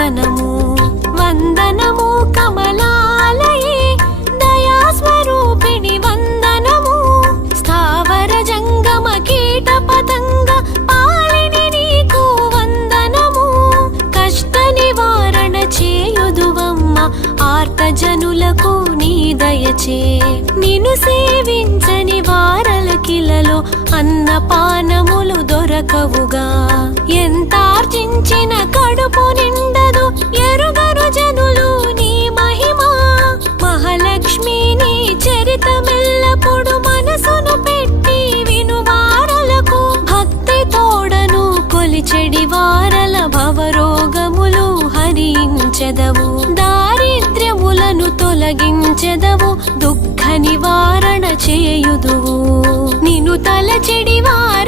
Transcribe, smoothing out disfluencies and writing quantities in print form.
వందనము వందనము కమలాలయే దయాస్వరూపిణి వందనము స్థావర జంగమ కీట పతంగ పాలిని నీకు వందనము కష్ట నివారణ చేయుదువమ్మ ఆర్తజనులకు నీ దయచే నిన్ను సేవించని వారలకిలలో అన్నపానములు దొరకవుగా ఎంతార్జించిన కడుపు నిండదు ఎరుగరు జనులు నీ మహిమా మహాలక్ష్మి నీ చరితమెల్లప్పుడు మనసును పెట్టి వినువారలకు భక్తి తోడను కొలిచెడి వారల భవరోగములు హరించెదవు దారిద్ర్యములను తొలగించెదవు దుఃఖ నివారణ చేయుదువు నిన్ను తలచెడి వార